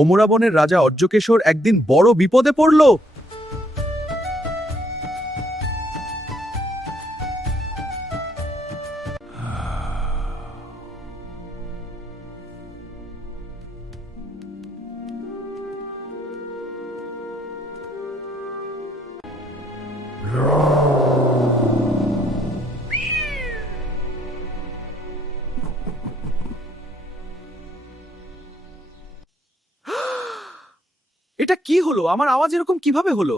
অমরাবনের রাজা অর্জকেশর একদিন বড় বিপদে পড়ল। এটা কি হলো? আমার আওয়াজ এরকম কিভাবে হলো?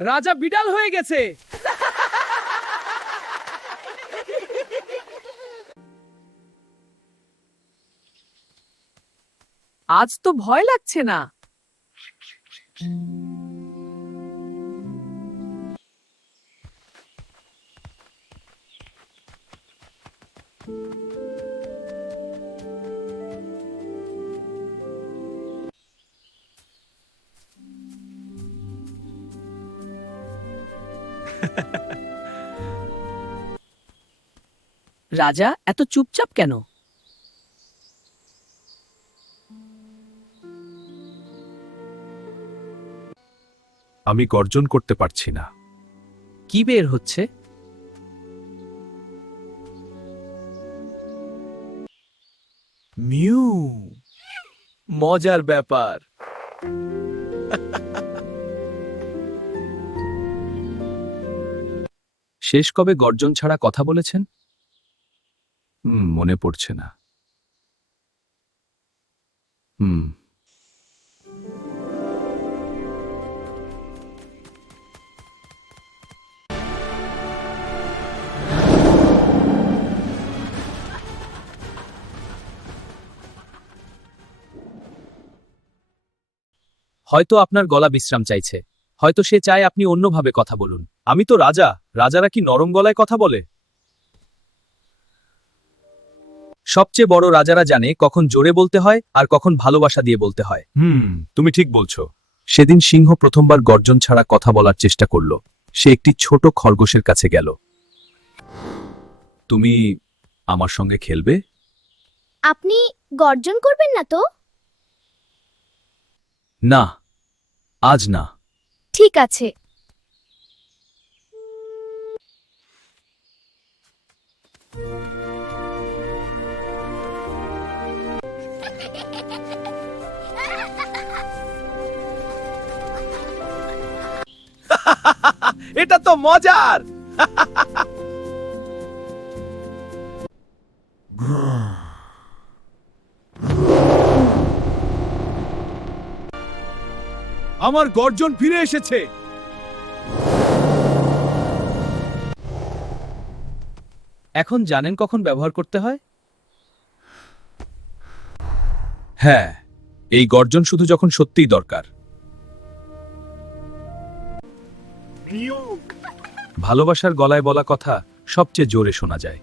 রাজা বিড়াল হয়ে গেছে। আজ তো ভয় লাগছে না। রাজা এত চুপচাপ কেন? আমি গর্জন করতে পারছি না। কি বের হচ্ছে? মিউ, মজার ব্যাপার। শেষ কবে গর্জন ছাড়া কথা বলেছেন? মনে পড়ছে না। হয়তো আপনার গলা বিশ্রাম চাইছে, হয়তো সে চায় আপনি অন্যভাবে কথা বলুন। আমি তো রাজা। রাজারা কি নরম গলায় কথা বলে? সবচেয়ে বড় রাজারা জানে কখন জোরে বলতে হয় আর কখন ভালোবাসা দিয়ে বলতে হয়। তুমি ঠিক বলছো। সেদিন সিংহ প্রথমবার গর্জন ছাড়া কথা বলার চেষ্টা করল। সে একটি ছোট খরগোশের কাছে গেল। তুমি আমার সঙ্গে খেলবে? আপনি গর্জন করবেন না তো? না, আজ না। ঠিক আছে। এটা তো মজার। আমার গর্জন ফিরে এসেছে। এখন জানেন কখন ব্যবহার করতে হয়? হ্যাঁ, এই গর্জন শুধু যখন সত্যিই দরকার। ভালোবাসার গলায় বলা কথা সবচেয়ে জোরে শোনা যায়।